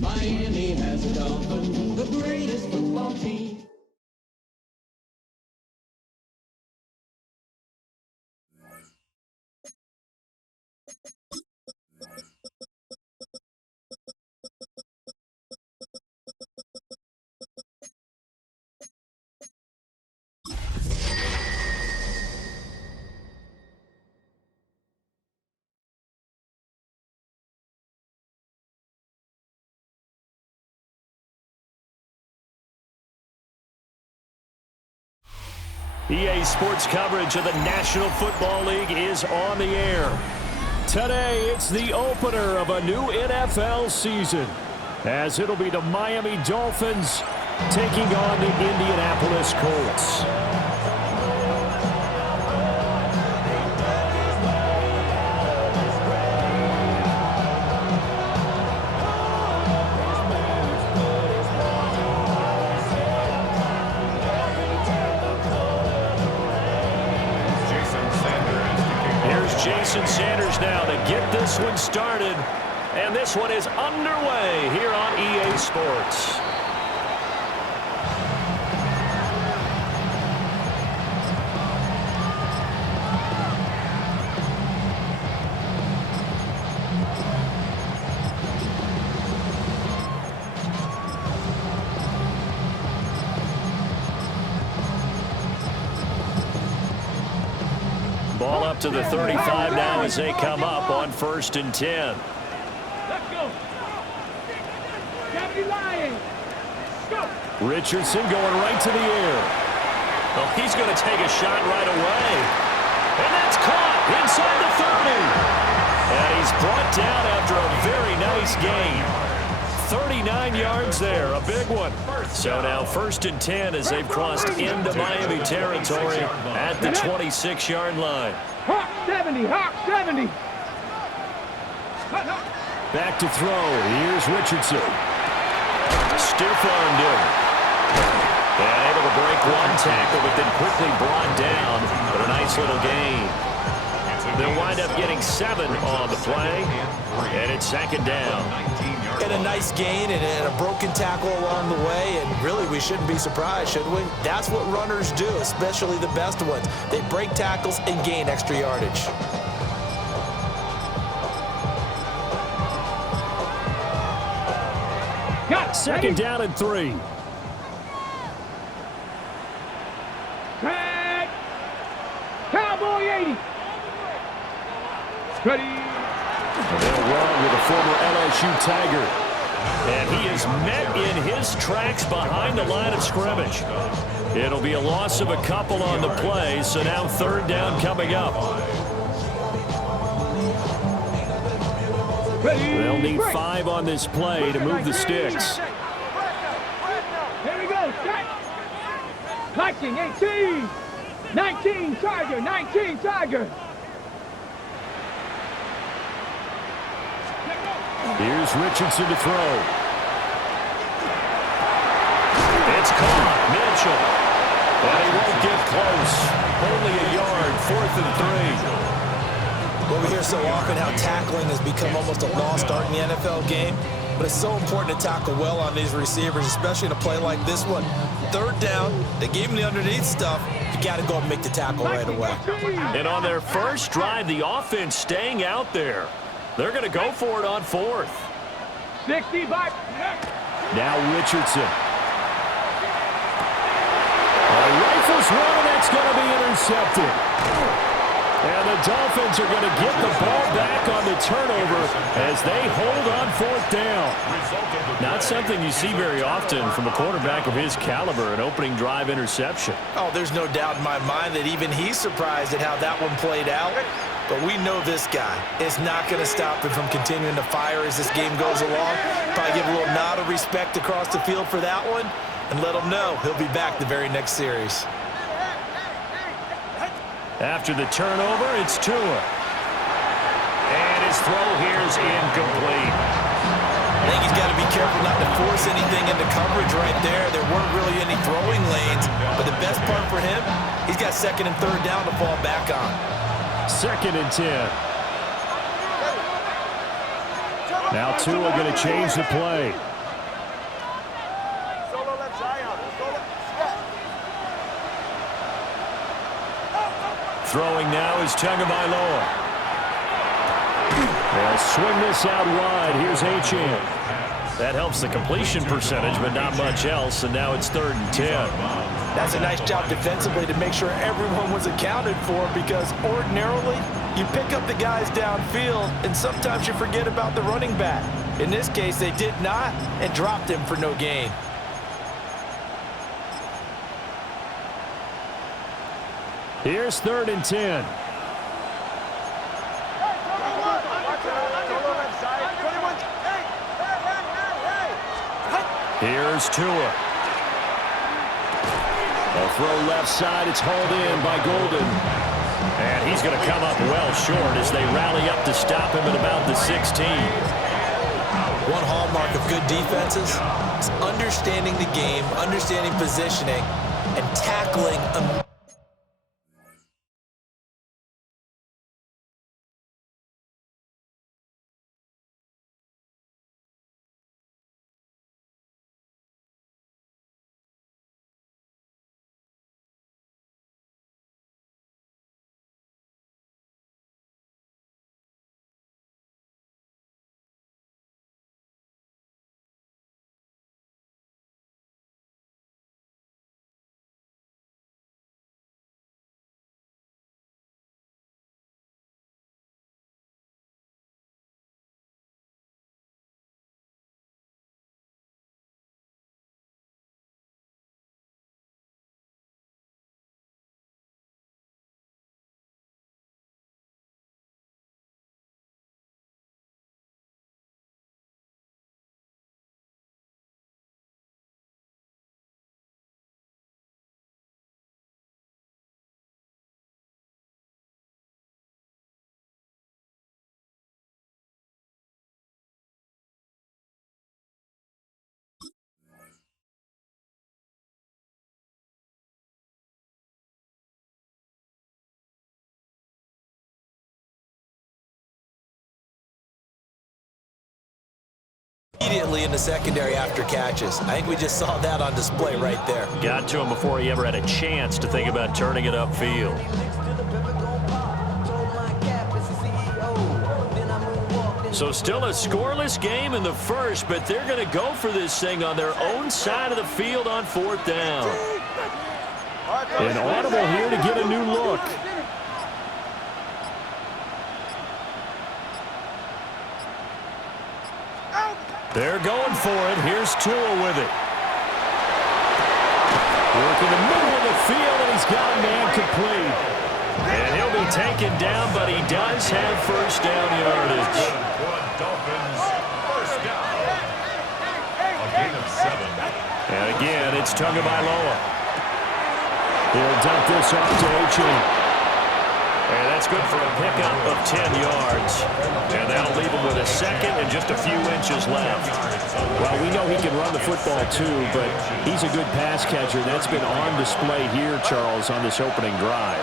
Miami has a dolphin, the greatest football team. EA Sports coverage of the National Football League is on the air. Today, it's the opener of a new NFL season, as it'll be the Miami Dolphins taking on the Indianapolis Colts. Jason Sanders now to get this one started, and this one is underway here on EA Sports. Ball up to the 35 now as they come up on 1st and 10. Let's go. Richardson going right to the air. Well, he's going to take a shot right away. And that's caught inside the 30. And he's brought down after a very nice gain. 39 yards there, a big one. So now 1st and 10 as they've crossed into Miami territory at the 26-yard line. Hawk 70, Hawk 70. Back to throw. Here's Richardson. Stiff armed him. And able to break one tackle, but then quickly brought down. But a nice little gain. They'll wind up getting 7 on the play. And it's 2nd down. And a nice gain and a broken tackle along the way, and really we shouldn't be surprised, should we? That's what runners do, especially the best ones. They break tackles and gain extra yardage. Got 2nd down and 3. Tag. Cowboy 80. Ready. They'll run with a former LSU Tiger. And he is met in his tracks behind the line of scrimmage. It'll be a loss of a couple on the play, so now 3rd down coming up. They'll need 5 on this play to move the sticks. Here we go. Collecting 18. 19 Tiger. 19 Tiger. Here's Richardson to throw. It's caught. Mitchell. And he won't get close. Only a yard. 4th and 3. Well, we hear so often how tackling has become almost a lost art in the NFL game. but it's so important to tackle well on these receivers, especially in a play like this one. Third down, they gave him the underneath stuff. You got to go and make the tackle right away. And on their first drive, the offense staying out there. They're going to go for it on fourth. 65. Now Richardson. Rifles one, and that's going to be intercepted. And the Dolphins are going to get the ball back on the turnover as they hold on fourth down. Not something you see very often from a quarterback of his caliber, an opening drive interception. Oh, there's no doubt in my mind that even he's surprised at how that one played out. But we know this guy is not going to stop him from continuing to fire as this game goes along. Probably give a little nod of respect across the field for that one and let him know he'll be back the very next series. After the turnover, it's Tua. And his throw here is incomplete. I think he's got to be careful not to force anything into coverage right there. There weren't really any throwing lanes, but the best part for him, he's got second and third down to fall back on. 2nd and 10. Now Tua going to change the play. Throwing now is Tagovailoa. They'll swing this out wide. Here's Achane. That helps the completion percentage, but not much else, and now it's 3rd and 10. That's a nice job defensively to make sure everyone was accounted for, because ordinarily you pick up the guys downfield and sometimes you forget about the running back. In this case, they did not and dropped him for no gain. Here's 3rd and 10. Here's Tua. A throw left side. It's hauled in by Golden. And he's going to come up well short as they rally up to stop him at about the 16. One hallmark of good defenses is understanding the game, understanding positioning, and tackling immediately in the secondary after catches. I think we just saw that on display right there. Got to him before he ever had a chance to think about turning it upfield. So still a scoreless game in the first, but they're going to go for this thing on their own side of the field on 4th down. An audible here to get a new look. They're going for it. Here's Tua with it. Working the middle of the field, and he's got a man complete. And he'll be taken down, but he does have first down yardage. Dolphins, first down. A gain of 7. And again, it's Tagovailoa. He'll dump this off to Achane. And that's good for a pickup of 10 yards. And that'll leave him with a second and just a few inches left. Well, we know he can run the football too, but he's a good pass catcher. That's been on display here, Charles, on this opening drive.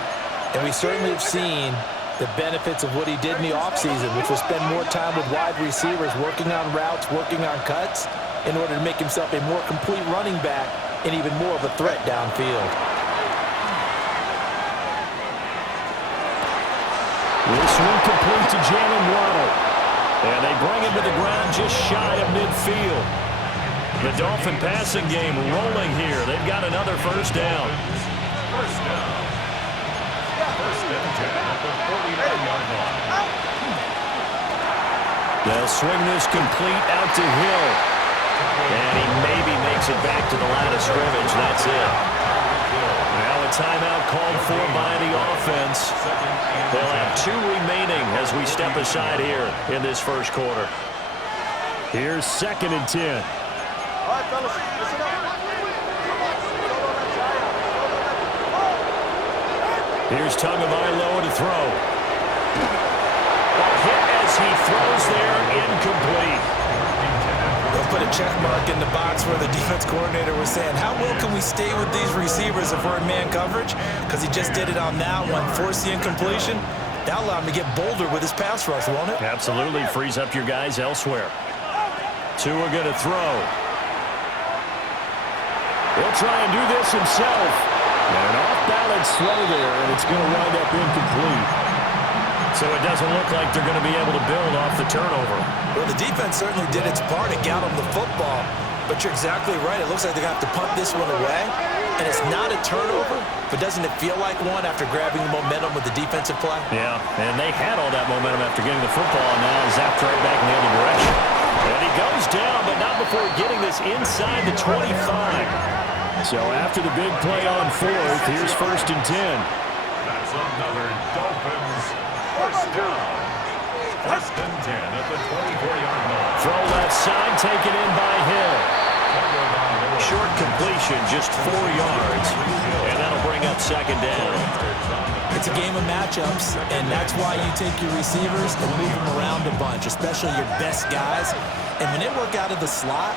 And we certainly have seen the benefits of what he did in the offseason, which was spend more time with wide receivers, working on routes, working on cuts, in order to make himself a more complete running back and even more of a threat downfield. This one complete to Jalen Waddle. And they bring him to the ground just shy of midfield. The Dolphin passing game rolling here. They've got another first down. First down. First and 10 at the 49-yard line. They'll swing this complete out to Hill. And he maybe makes it back to the line of scrimmage. That's it. Now a timeout called for by the offense. They'll have 2 remaining as we step aside here in this first quarter. Here's 2nd and 10. All right, fellas, listen up. Here's Tagovailoa to throw. A hit as he throws there, incomplete. They'll put a check mark in the box where the defense coordinator was saying, how well can we stay with these receivers if we're in man coverage? Because he just did it on that one, forced the incompletion. That'll allow him to get bolder with his pass rush, won't it? Absolutely, frees up your guys elsewhere. Tua going to throw. He'll try and do this himself. And an off-balance throw there, and it's going to wind up incomplete. So it doesn't look like they're going to be able to build off the turnover. Well, the defense certainly did its part and got him the football. But you're exactly right. It looks like they're going to have to punt this one away. And it's not a turnover, but doesn't it feel like one after grabbing the momentum with the defensive play? Yeah, and they had all that momentum after getting the football, and now zapped right back in the other direction. And he goes down, but not before getting this inside the 25. So after the big play on 4th, here's 1st and 10. That's another Dolphins first down. 1st and 10 at the 24-yard line. Throw left side, taken in by Hill. Short completion, just 4 yards. And that'll bring up 2nd down. It's a game of matchups, and that's why you take your receivers and move them around a bunch, especially your best guys. And when they work out of the slot,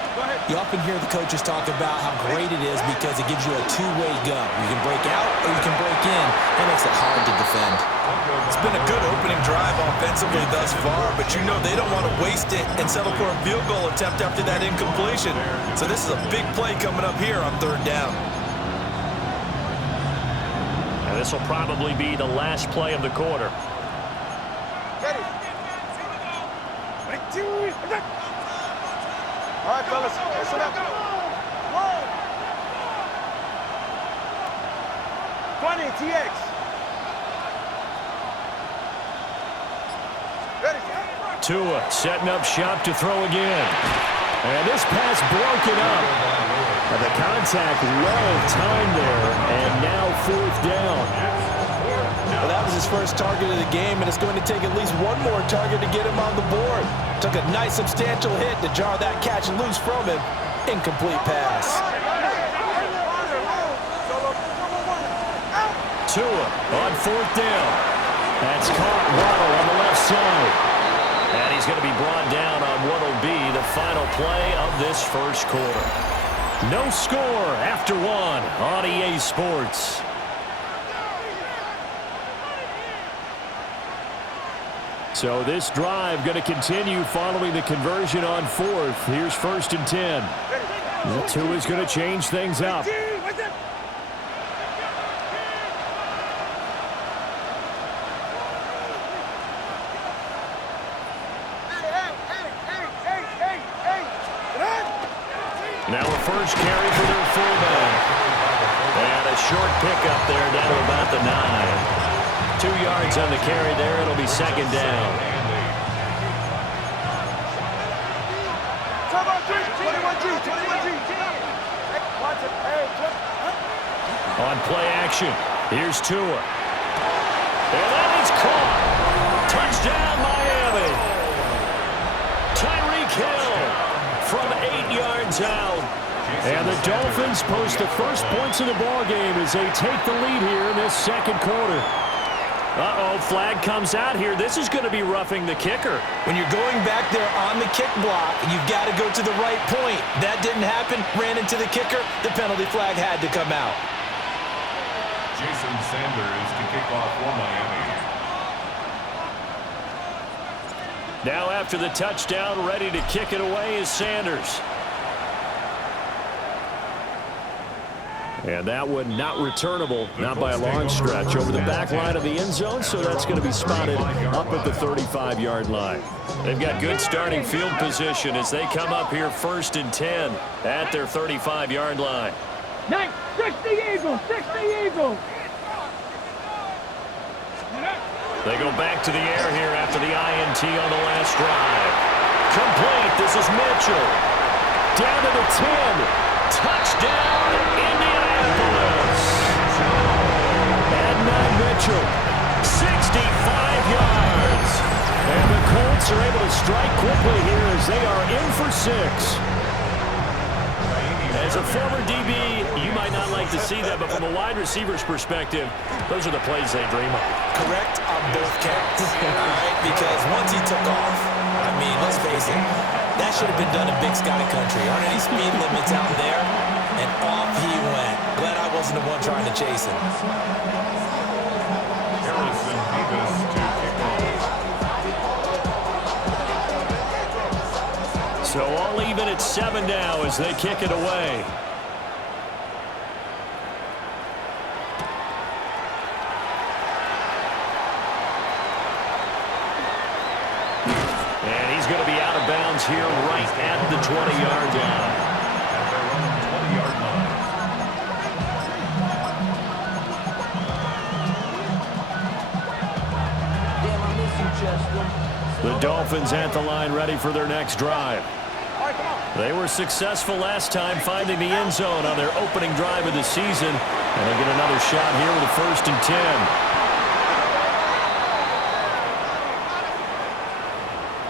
you often hear the coaches talk about how great it is because it gives you a two-way go. You can break out or you can break in. That makes it hard to defend. It's been a good opening drive offensively thus far, but you know they don't want to waste it and settle for a field goal attempt after that incompletion. So this is a big play coming up here on 3rd down. And this will probably be the last play of the quarter. Ready. All right, fellas, listen up. 20, TX. Ready. Tua setting up shop to throw again. And this pass broken up. And the contact well timed there, and now 4th down. Well, that was his first target of the game, and it's going to take at least one more target to get him on the board. Took a nice substantial hit to jar that catch loose from him. Incomplete pass. Tua on 4th down. That's caught. Waddle on the left side. And he's going to be brought down on what will be the final play of this first quarter. No score after 1 on EA Sports. So this drive going to continue following the conversion on 4th. Here's 1st and 10. Tua's going to change things up. Now a first carry for their fullback. And a short pickup there down to about the 9. 2 yards on the carry there. It'll be 2nd down. On play action, here's Tua. And that is caught. Touchdown, Miami. Tyreek Hill from 8 yards out. And the Dolphins post the first points of the ballgame as they take the lead here in this second quarter. Uh-oh, flag comes out here. This is going to be roughing the kicker. When you're going back there on the kick block, you've got to go to the right point. That didn't happen. Ran into the kicker. The penalty flag had to come out. Jason Sanders to kick off for Miami. Now after the touchdown, ready to kick it away is Sanders. And that one not returnable, not by a long stretch, over the back line of the end zone, so that's going to be spotted up at the 35-yard line. They've got good starting field position as they come up here 1st and 10 at their 35-yard line. 60 Eagles, 60 Eagles. They go back to the air here after the INT on the last drive. Complete. This is Mitchell. Down to the 10. Touchdown, Indianapolis. And Mitchell, 65 yards. And the Colts are able to strike quickly here as they are in for 6. As a former DB, you might not like to see that, but from a wide receiver's perspective, those are the plays they dream of. Correct on both counts, all right? Because once he took off, I mean, let's face it, that should have been done in Big Sky Country. Aren't any speed limits out there? And off he went. Glad I wasn't the one trying to chase him. Harrison Davis to kick off. So all even at 7 now as they kick it away. And he's going to be out of bounds here right at the 20-yard line. At their own 20-yard line. The Dolphins at the line ready for their next drive. They were successful last time finding the end zone on their opening drive of the season. And they get another shot here with a 1st and 10.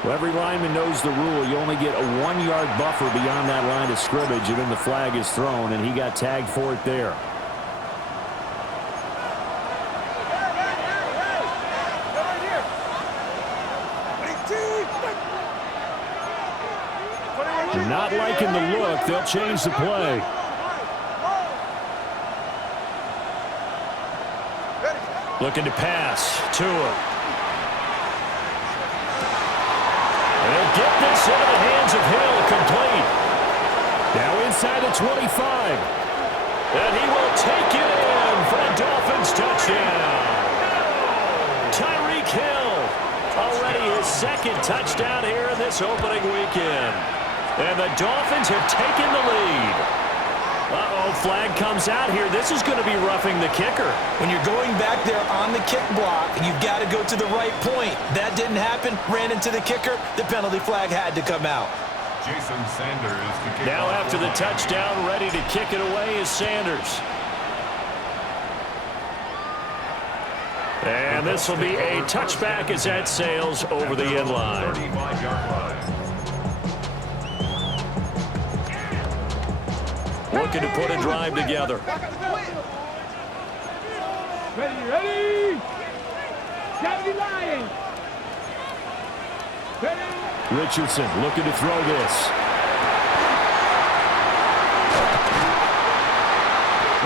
Well, every lineman knows the rule. You only get a 1-yard buffer beyond that line of scrimmage, and then the flag is thrown, and he got tagged for it there. Not liking the look. They'll change the play. Looking to pass. Tua. They'll get this into the hands of Hill. Complete. Now inside the 25. And he will take it in for a Dolphins touchdown. Tyreek Hill. Already his 2nd touchdown here in this opening weekend. And the Dolphins have taken the lead. Uh-oh, flag comes out here. This is going to be roughing the kicker. When you're going back there on the kick block, you've got to go to the right point. That didn't happen. Ran into the kicker. The penalty flag had to come out. Jason Sanders to kick now off. after the touchdown, ready to kick it away is Sanders. And this will be a touchback as that sails over the end line. 35-yard line. Looking to put a drive together. Ready. Deputy Lions. Ready. Richardson looking to throw this.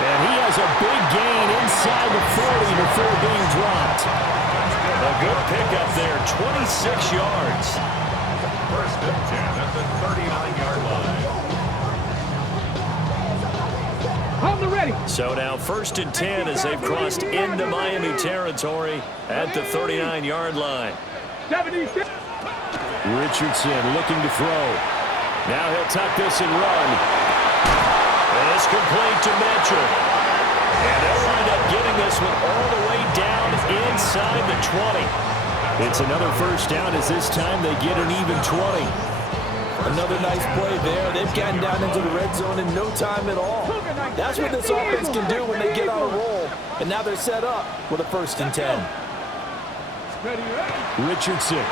And he has a big gain inside the 40 before being dropped. A good pickup there, 26 yards. 1st and 10 at the 39-yard line. Ready. So now 1st and 10 as they've crossed into Miami territory at the 39-yard line. 76. Richardson looking to throw. Now he'll tuck this and run. And it's complete to Mitchell. And they'll wind up getting this one all the way down inside the 20. It's another 1st down as this time they get an even 20. Another nice play there. They've gotten down into the red zone in no time at all. That's what this offense can do when they get on a roll. And now they're set up with a 1st and 10. Richardson.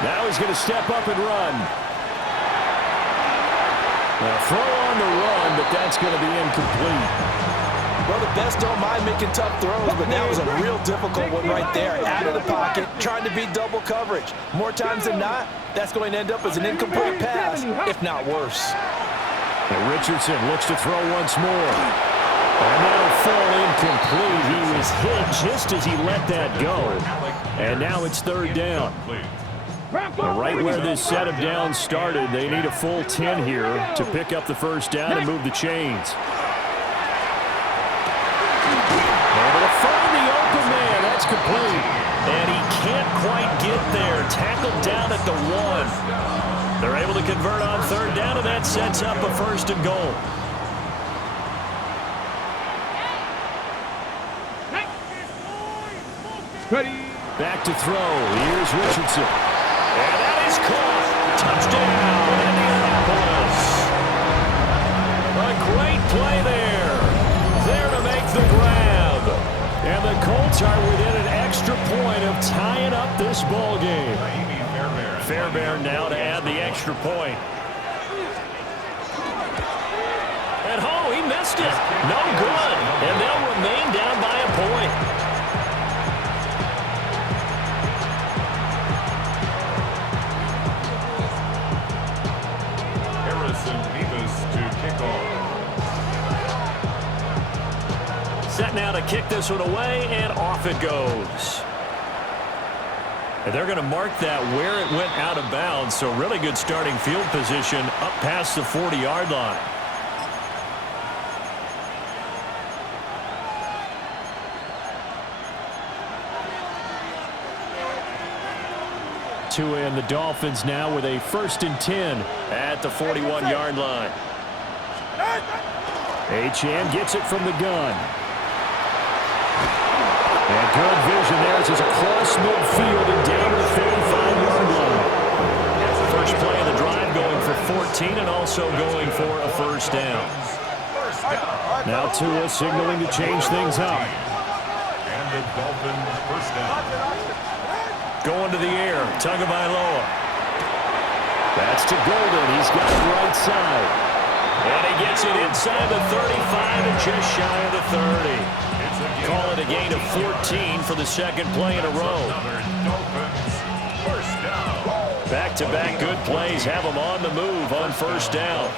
Now he's going to step up and run. Now throw on the run, but that's going to be incomplete. Well, the best don't mind making tough throws, but that was a real difficult one right there. Out of the pocket, trying to beat double coverage. More times than not, that's going to end up as an incomplete pass, if not worse. And Richardson looks to throw once more. And that'll fall incomplete. He was hit just as he let that go. And now it's third down. Right where this set of downs started, they need a full 10 here to pick up the first down and move the chains. Able to find the open man. That's complete. And he can't quite get there. Tackled down at the 1. They're able to convert on third down, and that sets up a first and goal. Ready. Back to throw. Here's Richardson. And that is caught. Touchdown, Indianapolis. A great play there. There to make the grab. And the Colts are within an extra point of tying up this ball game. Fairbairn now to add the extra point. And oh, he missed it. No good. And they'll remain down by a point. Set now to kick this one away, and off it goes. And they're going to mark that where it went out of bounds, so really good starting field position up past the 40-yard line. Tua and the Dolphins now with a 1st and 10 at the 41-yard line. Achane gets it from the gun. And good vision there as it's across midfield and down to the 35-yard line. First play of the drive going for 14 and also going for a first down. Now Tua signaling to change things up. And the Dolphins first down. Going to the air, Tagovailoa. That's to Golden. He's got it right side. And he gets it inside the 35 and just shy of the 30. Call it a gain of 14 for the second play in a row. Back-to-back good plays have them on the move on first down.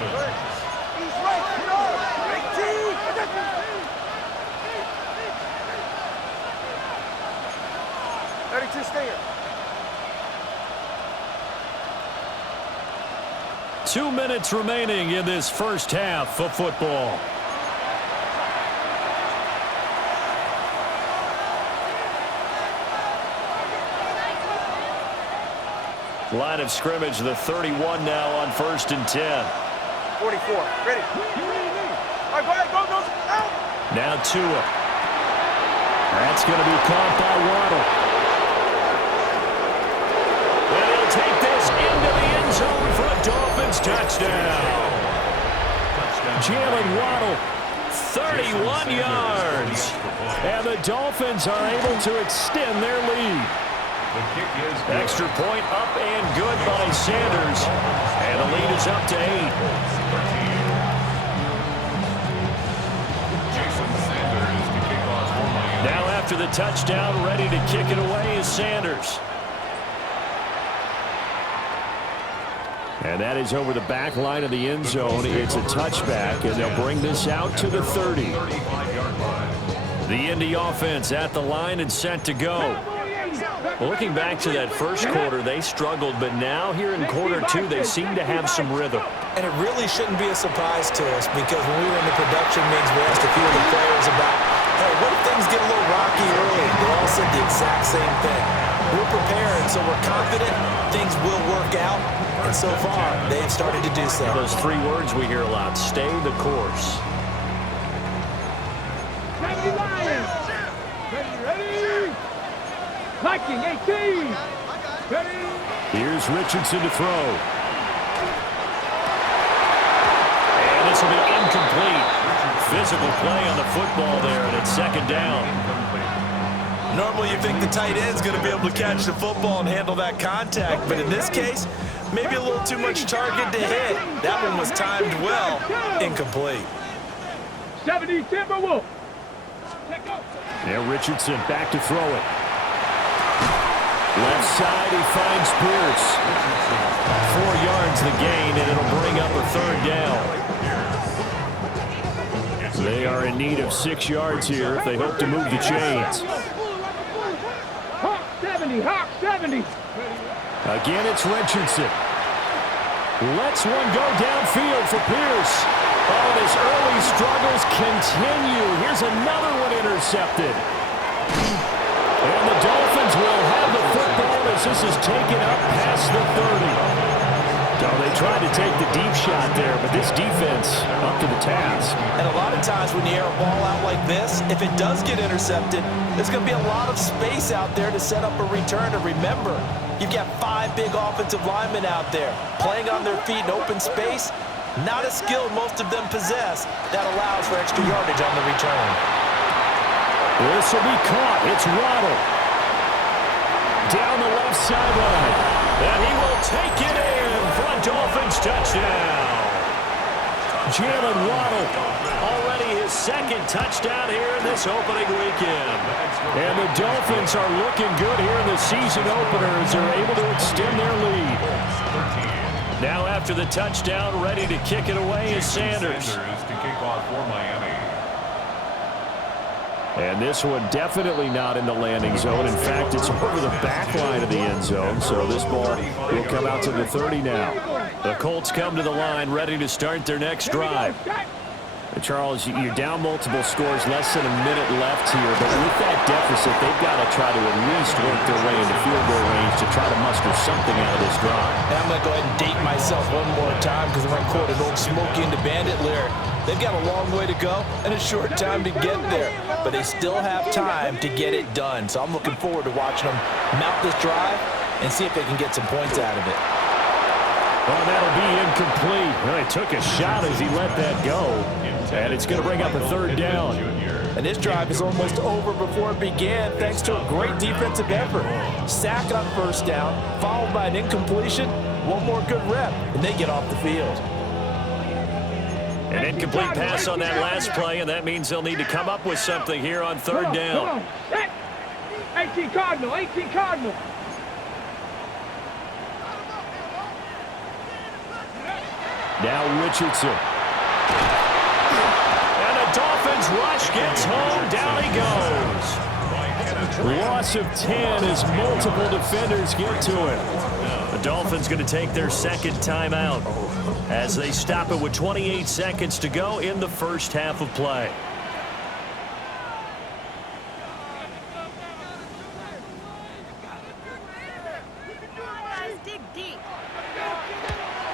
Stay 2 minutes remaining in this first half of football. Line of scrimmage, the 31 now on 1st and 10. 44. Ready. All right, go ahead, go. Out. Now Tua. That's going to be caught by Waddle. And he'll take this into the end zone for a Dolphins touchdown. Jalen Waddle, 31 yards. And the Dolphins are able to extend their lead. Extra point up and good by Sanders. And the lead is up to 8. Now after the touchdown, ready to kick it away is Sanders. And that is over the back line of the end zone. It's a touchback, and they'll bring this out to the 30. The Indy offense at the line and set to go. Looking back to that first quarter, they struggled, but now here in quarter 2, they seem to have some rhythm. And it really shouldn't be a surprise to us because when we were in the production meetings, we asked a few of the players about, hey, what if things get a little rocky early? They all said the exact same thing. We're prepared, so we're confident things will work out. And so far, they've started to do so. Those 3 words we hear a lot, stay the course. Ready. Viking 18. Ready. Here's Richardson to throw. And this will be incomplete. Physical play on the football there, and it's second down. Normally you think the tight end's going to be able to catch the football and handle that contact, but in this case, maybe a little too much target to hit. That one was timed well. Incomplete. 70 Timberwolves. Now Richardson back to throw it. Left side, he finds Pierce. 4 yards the gain, and it'll bring up a third down. They are in need of 6 yards here if they hope to move the chains. Hawk 70, Hawk 70. Again, it's Richardson. Lets one go downfield for Pierce. Oh, and his early struggles continue. Here's another one intercepted. And the Dolphins will have the football as this is taken up past the 30. So they tried to take the deep shot there, but this defense up to the task. And a lot of times when you air a ball out like this, if it does get intercepted, there's going to be a lot of space out there to set up a return. And remember, you've got 5 big offensive linemen out there playing on their feet in open space. Not a skill most of them possess that allows for extra yardage on the return. This will be caught. It's Waddle. Down the left sideline. And he will take it in for a Dolphins touchdown. Jalen Waddle, already his 2nd touchdown here in this opening weekend. And the Dolphins are looking good here in the season opener as they're able to extend their lead. Now after the touchdown, ready to kick it away is Sanders. To kick off for Miami. And this one definitely not in the landing zone. In fact, it's over the back line of the end zone. So this ball will come out to the 30 now. The Colts come to the line ready to start their next drive. Charles, you're down multiple scores, less than a minute left here. But with that deficit, they've got to try to at least work their way into field goal range to try to muster something out of this drive. And I'm going to go ahead and date myself one more time because I'm going to quote an old Smokey and the Bandit lyric. They've got a long way to go and a short time to get there. But they still have time to get it done. So I'm looking forward to watching them mount this drive and see if they can get some points out of it. Well, that'll be incomplete. Well, he took a shot as he let that go. And it's going to bring up a 3rd down. And this drive is almost over before it began thanks to a great defensive effort. Sack on 1st down, followed by an incompletion. One more good rep, and they get off the field. An incomplete pass on that last play, and that means they'll need to come up with something here on 3rd down. Come on. Set. 18 Cardinal, 18 Cardinal. Now Richardson. And the Dolphins rush gets home. Down he goes. Loss of 10 as multiple defenders get to him. The Dolphins going to take their 2nd timeout as they stop it with 28 seconds to go in the first half of play.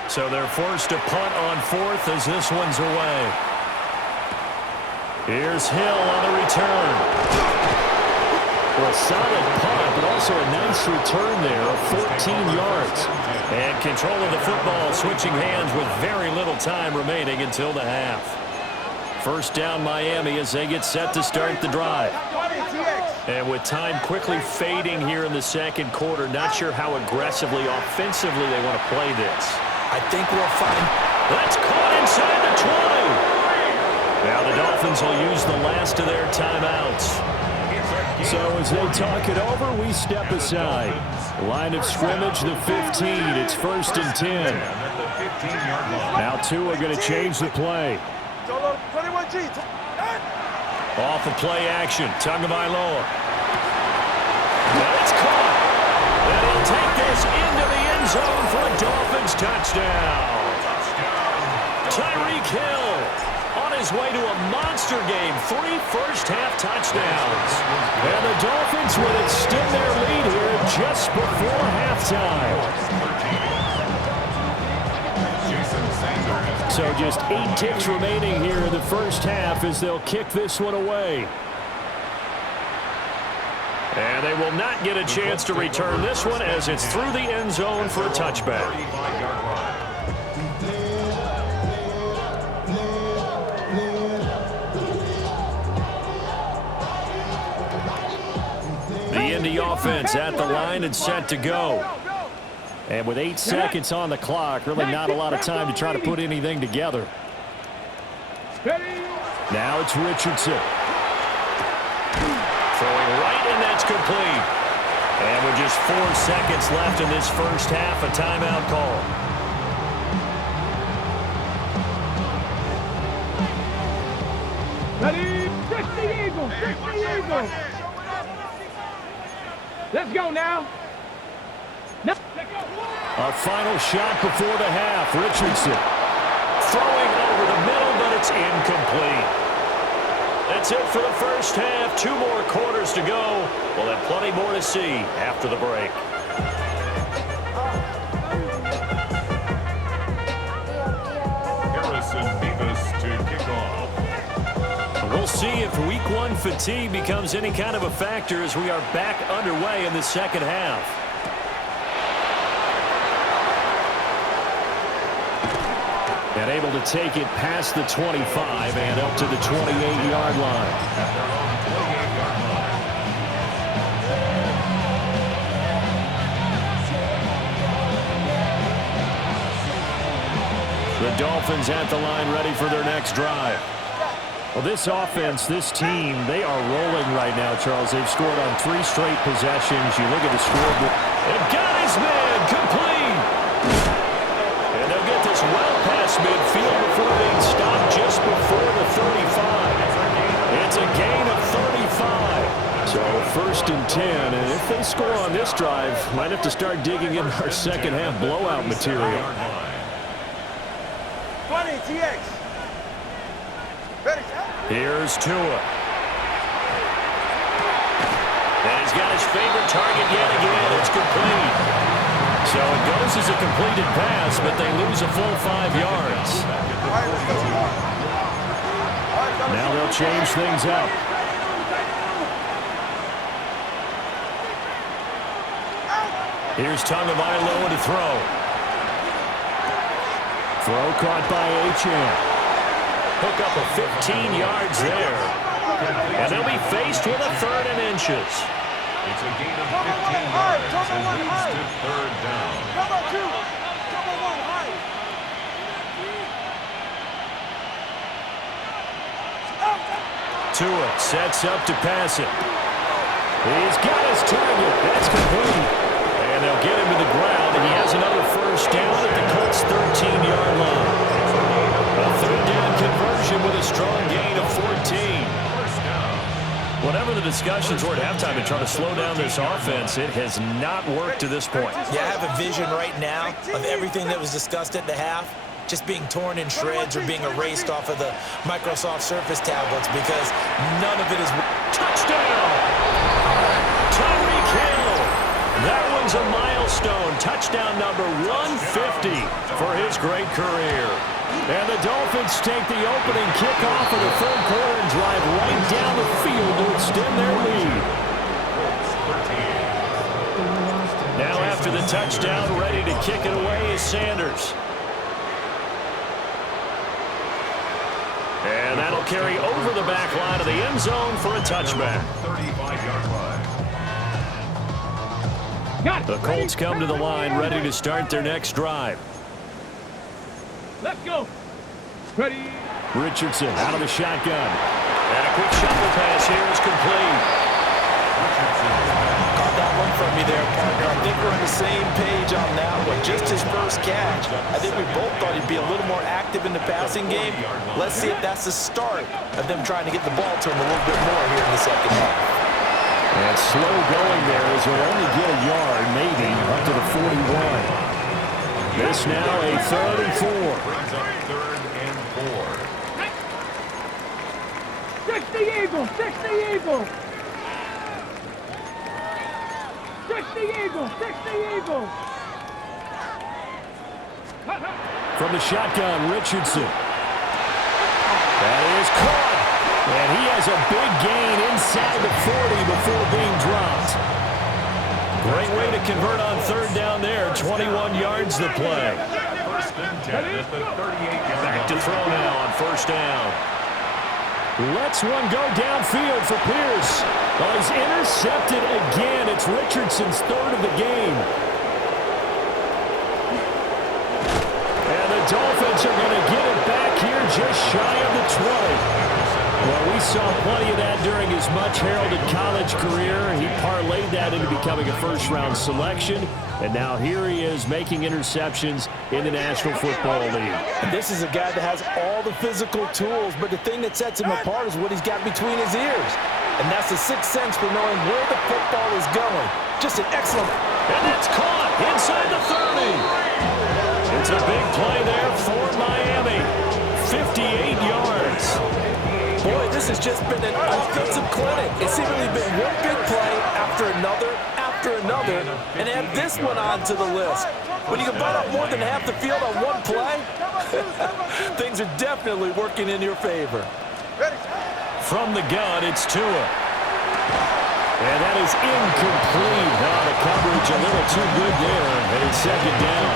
So they're forced to punt on 4th as this one's away. Here's Hill on the return. Well, a solid punt, but also a nice return there of 14 yards. And control of the football switching hands with very little time remaining until the half. 1st down Miami as they get set to start the drive. And with time quickly fading here in the 2nd quarter, not sure how aggressively, offensively they want to play this. I think we'll find... That's caught inside the 20. Now the Dolphins will use the last of their timeouts. So as they talk it over, we step aside. Line of scrimmage, the 15. It's 1st and 10. Now Tua going to change the play. Off of play action. Tagovailoa. That's caught. And he'll take this into the end zone for a Dolphins touchdown. Tyreek Hill on his way to a monster game. 3 first-half touchdowns. And the Dolphins will extend their lead here just before halftime. So just 8 ticks remaining here in the first half as they'll kick this one away. And they will not get a chance to return this one as it's through the end zone for a touchback. The Indy offense at the line and set to go. And with 8 seconds on the clock, really not a lot of time to try to put anything together. Now it's Richardson. Throwing right, and that's complete. And with just 4 seconds left in this first half, a timeout call. eagle. Let's go now. Let's go. A final shot before the half. Richardson throwing over the middle, but it's incomplete. That's it for the first half. 2 more quarters to go. We'll have plenty more to see after the break. To kick off. We'll see if week 1 fatigue becomes any kind of a factor as we are back underway in the second half. And able to take it past the 25 and up to the 28-yard line. At their own 28-yard line. The Dolphins at the line ready for their next drive. Well, this offense, this team, they are rolling right now, Charles. They've scored on 3 straight possessions. You look at the scoreboard. And got his man complete. And they'll get this well past midfield before being stopped just before the 35. It's a gain of 35. So first and 10, and if they score on this drive, might have to start digging in our second half blowout material. 20, TX. Ready, Here's Tua. And he's got his favorite target yet again. It's complete. So it goes as a completed pass, but they lose a full 5 yards. Now they'll change things up. Here's Tagovailoa to throw. Throw caught by Achane. Hook up a 15 yards there. And they'll be faced with a 3rd and inches. It's a gain of 15 yards and leads to 3rd down. Cover 2. Cover 1 high. Tua sets up to pass it. He's got his target. That's complete. And they'll get him to the ground, and he has another first down at the Colts' 13-yard line. A 3rd down conversion with a strong gain of 14. Whatever the discussions were at halftime to try to slow down this offense, it has not worked to this point. Yeah, I have a vision right now of everything that was discussed at the half just being torn in shreds or being erased off of the Microsoft Surface tablets because none of it is... Touchdown! Tyreek Hill! That one's a milestone. Touchdown number 150 for his great career. And the Dolphins take the opening kickoff of the 3rd quarter and drive right down the field to extend their lead. Now after the touchdown, ready to kick it away is Sanders. And that'll carry over the back line of the end zone for a touchback. 35-yard line. The Colts come to the line ready to start their next drive. Let's go. Ready. Richardson out of the shotgun. And a quick shuffle pass here is complete. Caught that one from me there, partner. I think we're on the same page on that one. Just his first catch. I think we both thought he'd be a little more active in the passing game. Let's see if that's the start of them trying to get the ball to him a little bit more here in the second half. And slow going there as he'll only get a yard, maybe, up to the 41. This now a 3rd and 4. Brings up 3rd and 4. 60 Eagle. 60 Eagle. 60 Eagle. 60 Eagle. From the shotgun, Richardson. That is caught. And he has a big gain inside the 40 before being dropped. Great way to convert on 3rd down there. 21 yards the play. First and 10 at the 38-yard line. Back to throw now on 1st down. Lets one go downfield for Pierce. Well, he's intercepted again. It's Richardson's 3rd of the game. And the Dolphins are going to get it back here just shy of the 20. Well, we saw plenty of that during his much-heralded college career. He parlayed that into becoming a first-round selection, and now here he is making interceptions in the National Football League. And this is a guy that has all the physical tools, but the thing that sets him apart is what he's got between his ears. And that's the sixth sense for knowing where the football is going. Just an excellent. And that's caught inside the 30. It's a big play there for Miami. 58 yards. Boy, this has just been an offensive clinic. It's seemingly been one big play after another, and add this one onto the list. When you can bite up more than half the field on one play, things are definitely working in your favor. From the gun, it's Tua. And that is incomplete. Now the coverage a little too good there, and it's second down.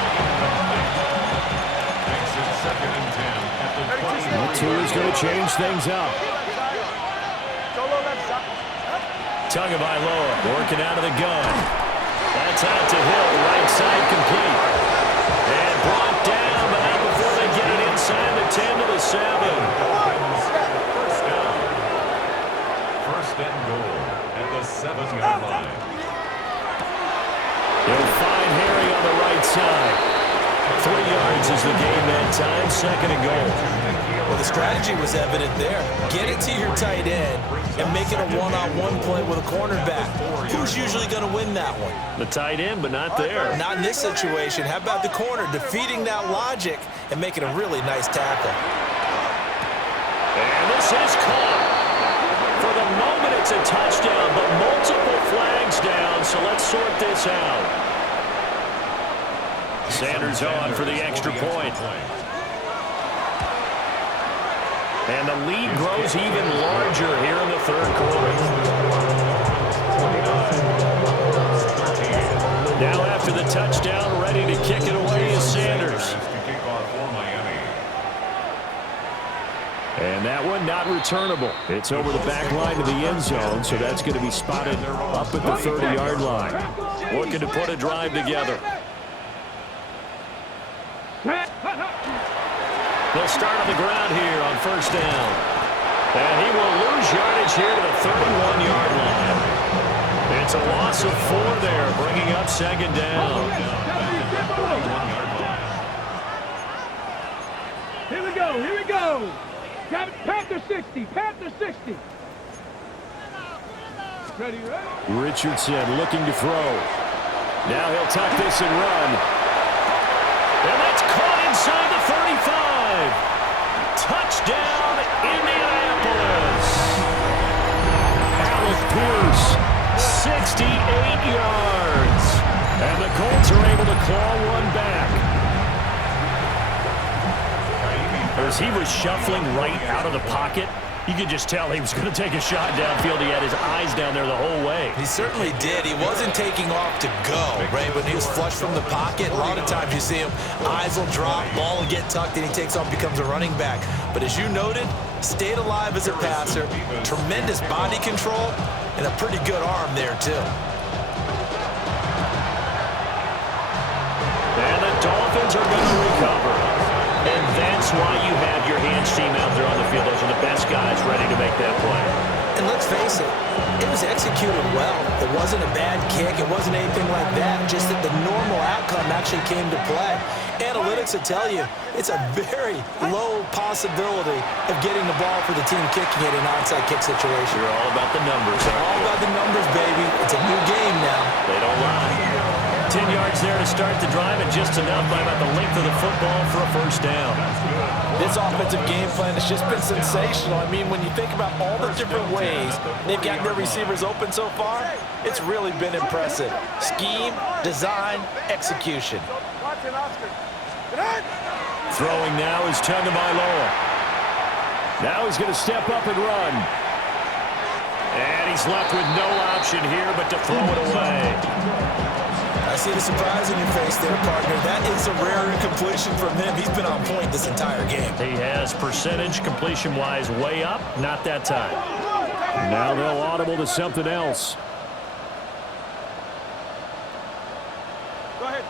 Makes it 2nd and 10 at the 20. Tua's going to change things up. Tagovailoa working out of the gun. That's out to Hill, right side complete. And brought down, but not before they get it inside the 10 to the 7. First down. First and goal at the 7-yard line. He'll find Harry on the right side. 3 yards is the game that time, 2nd and goal. Well, the strategy was evident there. Get it to your tight end and make it a one-on-one play with a cornerback. Who's usually going to win that one? The tight end, but not there. Not in this situation. How about the corner defeating that logic and making a really nice tackle? And this is caught. For the moment, it's a touchdown, but multiple flags down, so let's sort this out. Sanders on for the extra point. And the lead grows even larger here in the 3rd quarter. Now after the touchdown, ready to kick it away is Sanders. And that one not returnable. It's over the back line of the end zone, so that's going to be spotted up at the 30-yard line. Looking to put a drive together. They'll start on the ground here on 1st down. And he will lose yardage here to the 31-yard line. It's a loss of 4 there, bringing up 2nd down. Here we go. Panther 60, Panther 60. Ready? Richardson looking to throw. Now he'll tuck this and run. And that's caught inside the 35. Touchdown, Indianapolis. Alec Pierce, 68 yards. And the Colts are able to claw one back. As he was shuffling right out of the pocket, you could just tell he was going to take a shot downfield. He had his eyes down there the whole way. He certainly did. He wasn't taking off to go, right? When he was flush from the pocket, a lot of times you see him, eyes will drop, ball will get tucked, and he takes off, becomes a running back. But as you noted, stayed alive as a passer, tremendous body control, and a pretty good arm there, too. And the Dolphins are going to recover. And that's why you have your hands team out there on the field. Those are the best guys ready to make that play. And let's face it, it was executed well. It wasn't a bad kick. It wasn't anything like that. Just that the normal outcome actually came to play. Analytics will tell you it's a very low possibility of getting the ball for the team kicking it in an onside kick situation. You're all about the numbers, aren't you? All about the numbers, baby. It's a new game now. They don't lie. 10 yards there to start the drive, and just enough by about the length of the football for a 1st down. This offensive game plan has just been sensational. I mean, when you think about all the different ways they've gotten their receivers open so far, it's really been impressive. Scheme, design, execution. Throwing now is Tagovailoa. Now he's going to step up and run. And he's left with no option here but to throw it away. I see the surprise in your face there, partner. That is a rare incompletion from him. He's been on point this entire game. He has percentage completion-wise way up. Not that time. Now they'll audible to something else. Go ahead.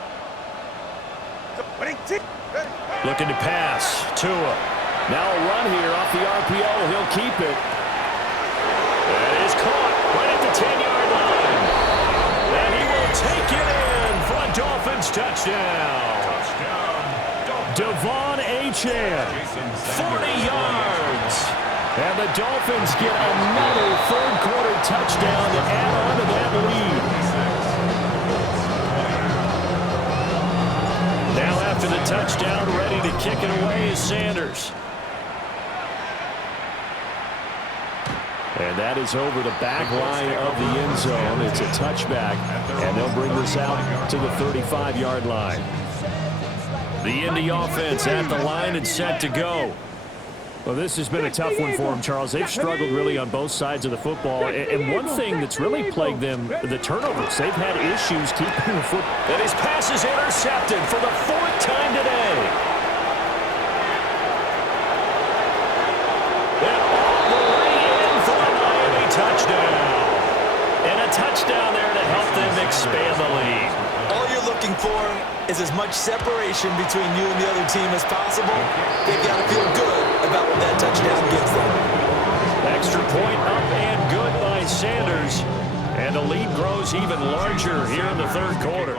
Looking to pass. Tua. Now a run here off the RPO. He'll keep it. That is caught right at the 10-yard line. And he will take it in for a Dolphins touchdown. Devon Achane, 40 yards. And the Dolphins get another third-quarter touchdown to add on to that lead. Now after the touchdown, ready to kick it away is Sanders. And that is over the back line of the end zone. It's a touchback, and they'll bring this out to the 35-yard line. The Indy offense at the line and set to go. Well, this has been a tough one for them, Charles. They've struggled really on both sides of the football. And one thing that's really plagued them, the turnovers. They've had issues keeping the foot. And his pass is intercepted for the fourth time today. And all the way in for a Miami touchdown. And a touchdown there to help them expand the lead. All you're looking for is as much separation between you and the other team as possible. They've got to feel good about what that touchdown gives them. Extra point up and good by Sanders. And the lead grows even larger here in the third quarter.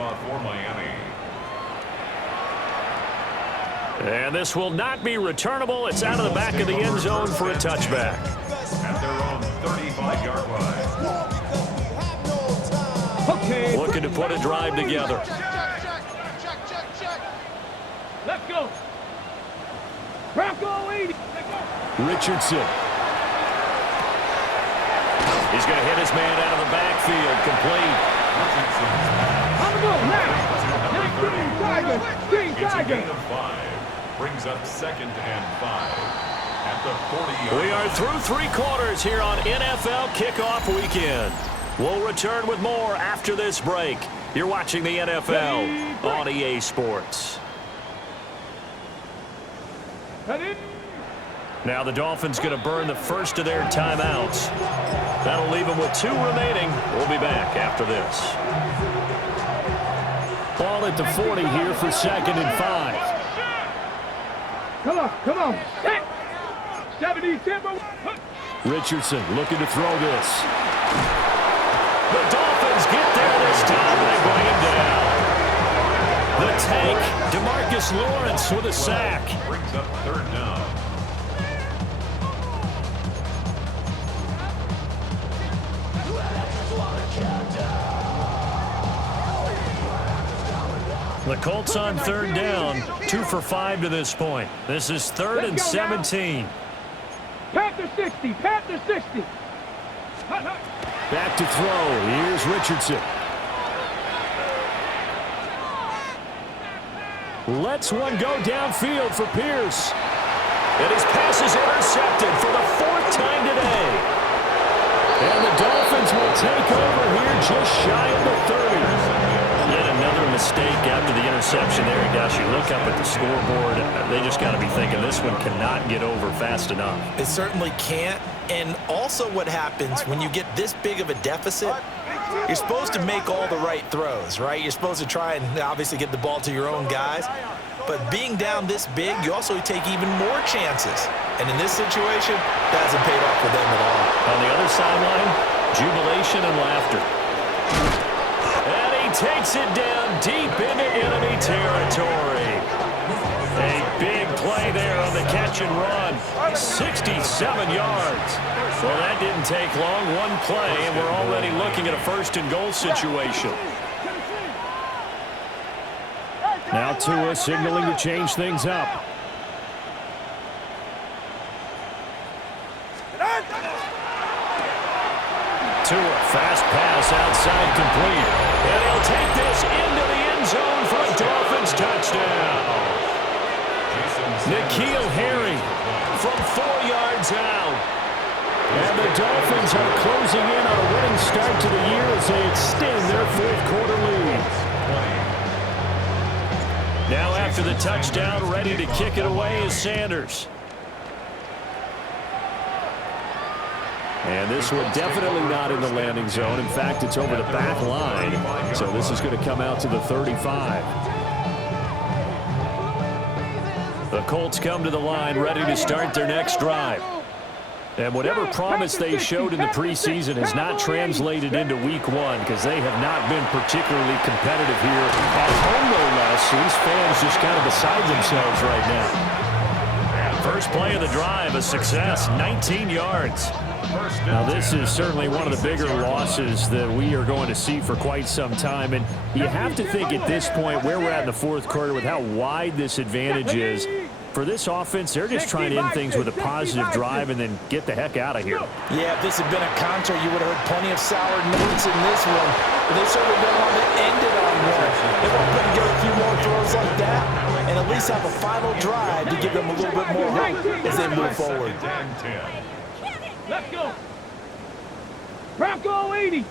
And this will not be returnable. It's out of the back of the end zone for a touchback. At their own 35-yard line. Okay. Looking to put a drive together. Let's go. Bronco 80. Richardson. He's going to hit his man out of the backfield. Complete. On the go now. 19 Tigers. Green It's a Tigers. gain of 5. Brings up 2nd and 5. At the 40-yard We are line. through 3 quarters here on NFL Kickoff Weekend. We'll return with more after this break. You're watching the NFL on EA Sports. Ready? Now the Dolphins going to burn the first of their timeouts. That'll leave them with 2 remaining. We'll be back after this. Ball at the 40 here for 2nd and 5. Come on, come on. Set. 70 tempo. Richardson looking to throw this. The Dolphins get there this time. They bring him down. The tank, DeMarcus Lawrence with a sack. Brings up 3rd down. The Colts on 3rd down, 2 for 5 to this point. This is 3rd and 17. Panther 60. Panther 60. Back to throw. Here's Richardson. Lets one go downfield for Pierce. And his pass is intercepted for the 4th time today. And the Dolphins will take over here just shy of the 30. Yet another mistake after the interception there. Gosh, you look up at the scoreboard, they just got to be thinking this one cannot get over fast enough. It certainly can't. And also what happens when you get this big of a deficit, you're supposed to make all the right throws, right? You're supposed to try and obviously get the ball to your own guys. But being down this big, you also take even more chances. And in this situation, that hasn't paid off for them at all. On the other sideline, jubilation and laughter. And he takes it down deep into enemy territory. A big play there on the catch and run. 67 yards. Well, that didn't take long. One play, and we're already looking at a 1st and goal situation. Now Tua signaling to change things up. Tua, fast pass outside complete. And he'll take this into the end zone for a Dolphins touchdown. N'Keal Harry from 4 yards out. And the Dolphins are closing in on a winning start to the year as they extend their 4th quarter lead. Now after the touchdown, ready to kick it away is Sanders. And this one definitely not in the landing zone. In fact, it's over the back line. So this is going to come out to the 35. The Colts come to the line ready to start their next drive. And whatever promise they showed in the preseason has not translated into week 1 because they have not been particularly competitive here at home, no less. So these fans just kind of beside themselves right now. First play of the drive, a success, 19 yards. Now, this is certainly one of the bigger losses that we are going to see for quite some time. And you have to think at this point where we're at in the fourth quarter with how wide this advantage is. For this offense, they're just trying to end things with a positive drive and then get the heck out of here. Yeah, if this had been a counter, you would have heard plenty of sour notes in this one. But they certainly don't want to end it on one. They want to put together a few more throws like that and at least have a final drive to give them a little bit more hope as they move forward. Let's go. Bronco 80.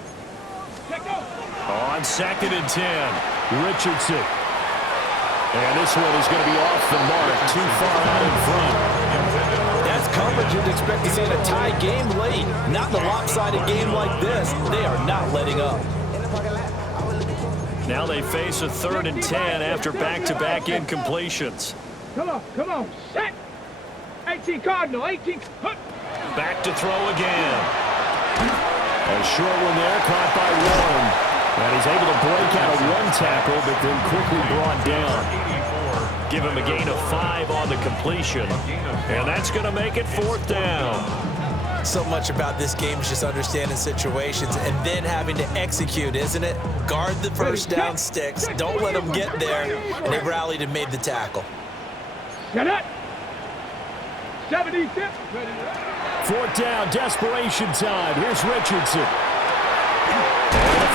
On 2nd and 10, Richardson. And this one is going to be off the mark, too far out in front. That's coverage you'd expect to see in a tie game late. Not in a lopsided game like this. They are not letting up. Now they face a 3rd and 10 after back-to-back incompletions. Come on, set. 18 Cardinal, 18. Back to throw again. A short one there, caught by Warren. And he's able to break out of one tackle, but then quickly brought down. Give him a gain of 5 on the completion. And that's going to make it 4th down. So much about this game is just understanding situations and then having to execute, isn't it? Guard the first down sticks. Don't let them get there. And they rallied and made the tackle. Get it. 76. 4th down, desperation time. Here's Richardson.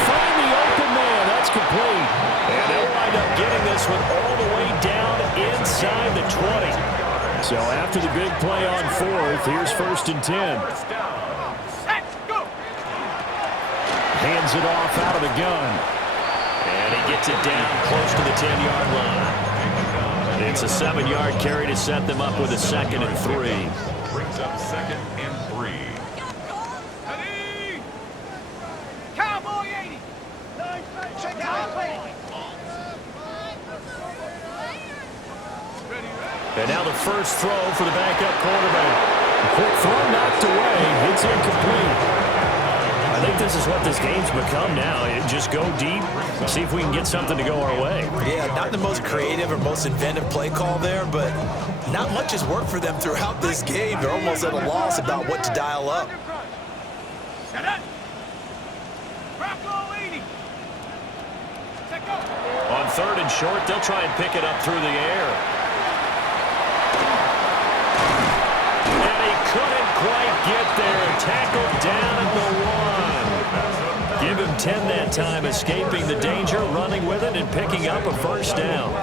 Find the open man. That's complete. And they'll wind up getting this one all the way down inside the 20. So after the big play on 4th, here's 1st and 10. Hands it off out of the gun. And he gets it down close to the 10-yard line. It's a 7-yard carry to set them up with a 2nd and 3. Brings up 2nd and 3. Cowboy 80. And now the first throw for the backup quarterback. A quick throw knocked away. It's incomplete. I think this is what this game's become now. Just go deep, see if we can get something to go our way. Yeah, not the most creative or most inventive play call there, but not much has worked for them throughout this game. They're almost at a loss about what to dial up. On 3rd and short, they'll try and pick it up through the air. And he couldn't quite get there. Tackled down at the 1. Give him 10 that time, escaping the danger, running with it, and picking up a 1st down.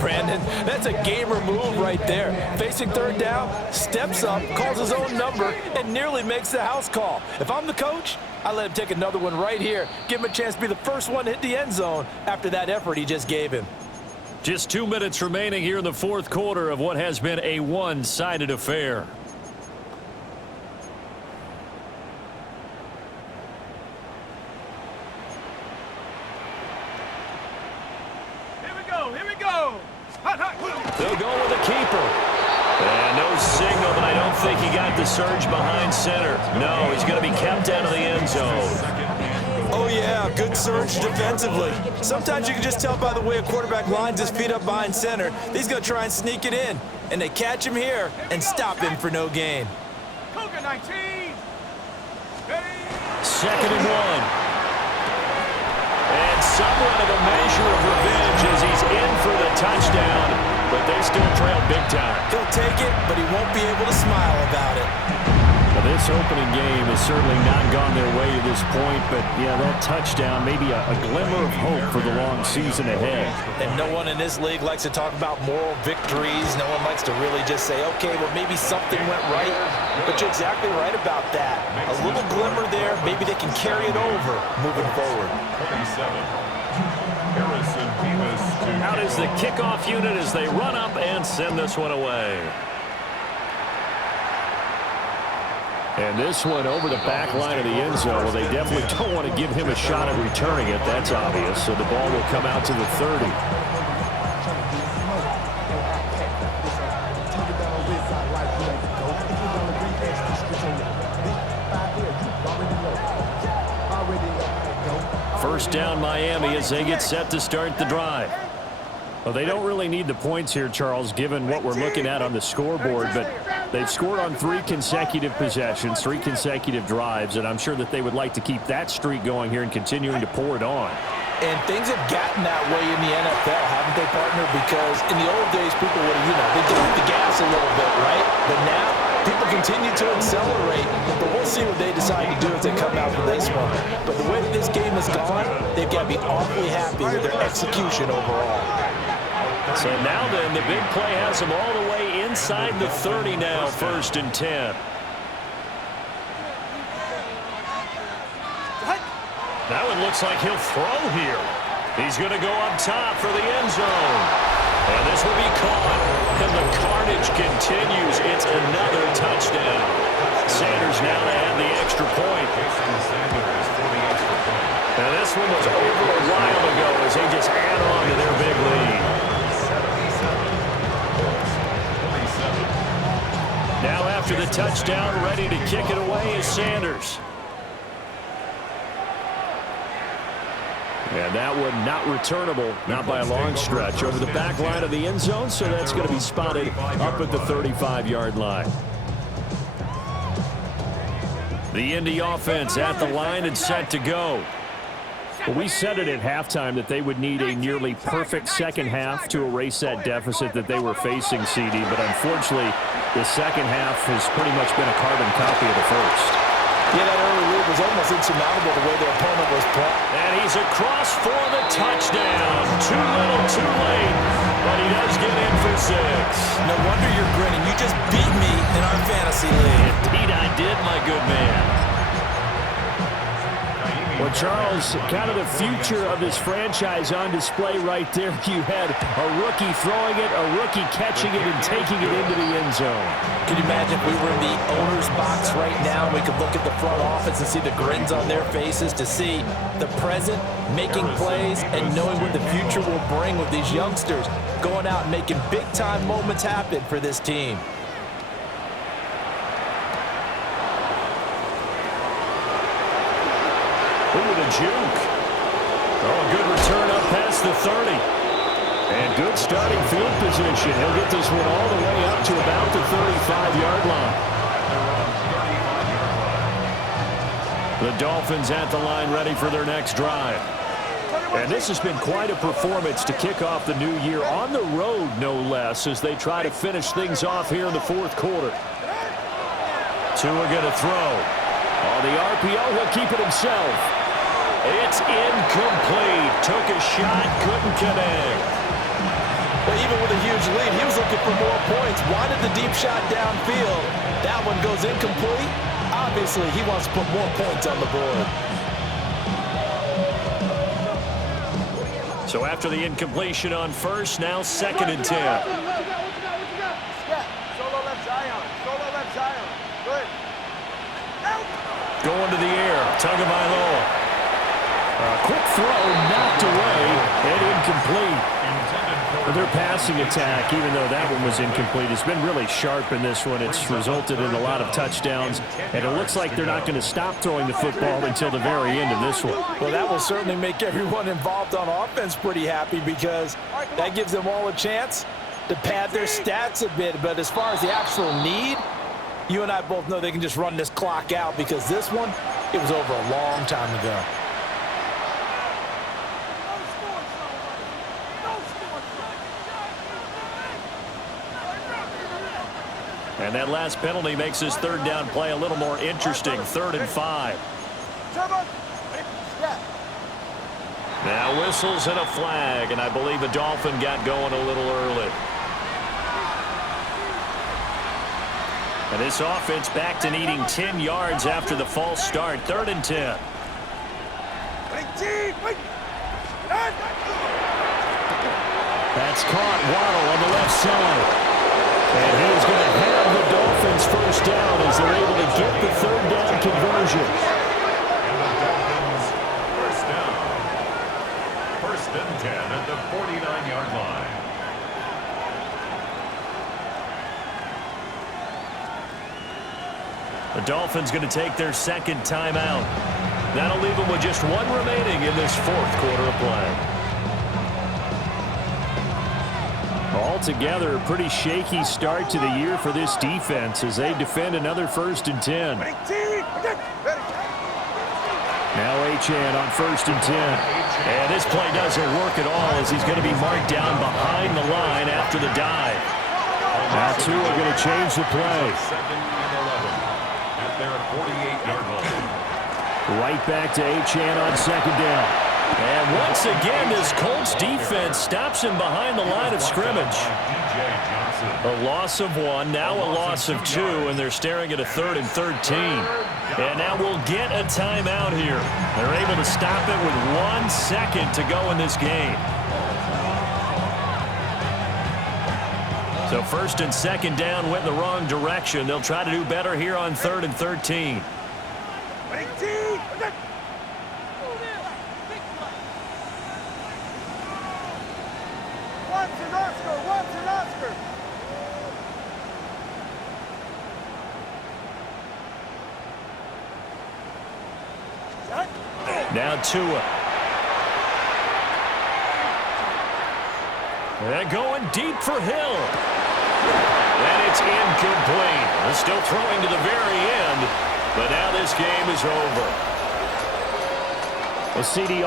Brandon, that's a gamer move right there. Facing 3rd down, steps up, calls his own number, and nearly makes the house call. If I'm the coach, I let him take another one right here. Give him a chance to be the first one to hit the end zone after that effort he just gave him. Just 2 minutes remaining here in the 4th quarter of what has been a one-sided affair. They'll go with a keeper. And no signal, but I don't think he got the surge behind center. No, he's going to be kept out of the end zone. Oh, yeah, good surge defensively. Sometimes you can just tell by the way a quarterback lines his feet up behind center. He's going to try and sneak it in. And they catch him here and stop him for no gain. 2nd and 1. And somewhat of a measure of revenge as he's in for the touchdown, but they still trail big time. He'll take it, but he won't be able to smile about it. Well, this opening game has certainly not gone their way to this point, but, yeah, that touchdown, maybe a glimmer of hope for the long season ahead. And no one in this league likes to talk about moral victories. No one likes to really just say, okay, well, maybe something went right. But you're exactly right about that. A little glimmer there, maybe they can carry it over moving forward. 27. Harrison Bemis to Out is the kickoff unit as they run up and send this one away. And this one over the back line of the end zone. Well, they definitely don't want to give him a shot at returning it. That's obvious. So the ball will come out to the 30. First down Miami as they get set to start the drive. Well, they don't really need the points here, Charles, given what we're looking at on the scoreboard, but they've scored on 3 consecutive possessions, 3 consecutive drives, and I'm sure that they would like to keep that streak going here and continuing to pour it on. And things have gotten that way in the NFL, haven't they, partner? Because in the old days, people would have, they dropped the gas a little bit, right? But now, people continue to accelerate, but we'll see what they decide to do as they come out from this one. But the way that this game has gone, they've got to be awfully happy with their execution overall. So now then, the big play has them all the way inside the 30 now, 1st and 10. That one looks like he'll throw here. He's going to go up top for the end zone. And this will be caught. And the carnage continues. It's another touchdown. Sanders now to add the extra point. Now this one was over a while ago as they just add on to their big lead. Now after the touchdown, ready to kick it away is Sanders. And that one not returnable, not by a long stretch, over the back line of the end zone, so that's going to be spotted up at the 35-yard line. The Indy offense at the line and set to go. Well, we said it at halftime that they would need a nearly perfect second half to erase that deficit that they were facing, CD, but unfortunately, the second half has pretty much been a carbon copy of the first. Yeah, that early lead was almost insurmountable the way their opponent was playing. And he's across for the touchdown. Too little, too late, but he does get in for 6. No wonder you're grinning. You just beat me in our fantasy league. Indeed I did, my good man. Well, Charles, kind of the future of this franchise on display right there. You had a rookie throwing it, a rookie catching it, and taking it into the end zone. Can you imagine if we were in the owner's box right now, we could look at the front office and see the grins on their faces, to see the present making plays and knowing what the future will bring with these youngsters going out and making big-time moments happen for this team. Ooh, the juke. Oh, a good return up past the 30. And good starting field position. He'll get this one all the way up to about the 35-yard line. The Dolphins at the line ready for their next drive. And this has been quite a performance to kick off the new year on the road, no less, as they try to finish things off here in the 4th quarter. Tua going to throw. On the RPO, he'll keep it himself. It's incomplete. Took a shot, couldn't connect. Well, even with a huge lead, he was looking for more points. Wanted the deep shot downfield. That one goes incomplete. Obviously, he wants to put more points on the board. So after the incompletion on first, now 2nd and 10. Solo left Zion. Solo left Zion. Good. Going to the air. Tagovailoa. Quick throw, knocked away, and incomplete. Their passing attack, even though that one was incomplete, has been really sharp in this one. It's resulted in a lot of touchdowns, and it looks like they're not going to stop throwing the football until the very end of this one. Well, that will certainly make everyone involved on offense pretty happy, because that gives them all a chance to pad their stats a bit. But as far as the actual need, you and I both know they can just run this clock out, because this one, it was over a long time ago. And that last penalty makes his 3rd down play a little more interesting. 3rd and 5. Now whistles and a flag, and I believe the Dolphin got going a little early. And this offense back to needing 10 yards after the false start. 3rd and 10. That's caught. Waddle on the left side. And he's going to have the Dolphins first down as they're able to get the 3rd down conversion. And the Dolphins first down. 1st and 10 at the 49-yard line. The Dolphins going to take their 2nd timeout. That'll leave them with just 1 remaining in this 4th quarter of play. Altogether, a pretty shaky start to the year for this defense as they defend another 1st and 10. Now Achane on 1st and 10. And this play doesn't work at all as he's going to be marked down behind the line after the dive. Now Tua are going to change the play. 2nd and 11 at their 48-yard line. Right back to Achane on 2nd down. And once again, this Colts defense stops him behind the line of scrimmage. A loss of 1, now a loss of 2, and they're staring at a 3rd and 13. And now we'll get a timeout here. They're able to stop it with 1 second to go in this game. So 1st and 2nd down went in the wrong direction. They'll try to do better here on 3rd and 13. Now Tua. They're going deep for Hill. And it's incomplete. They're still throwing to the very end, but now this game is over. Well, CD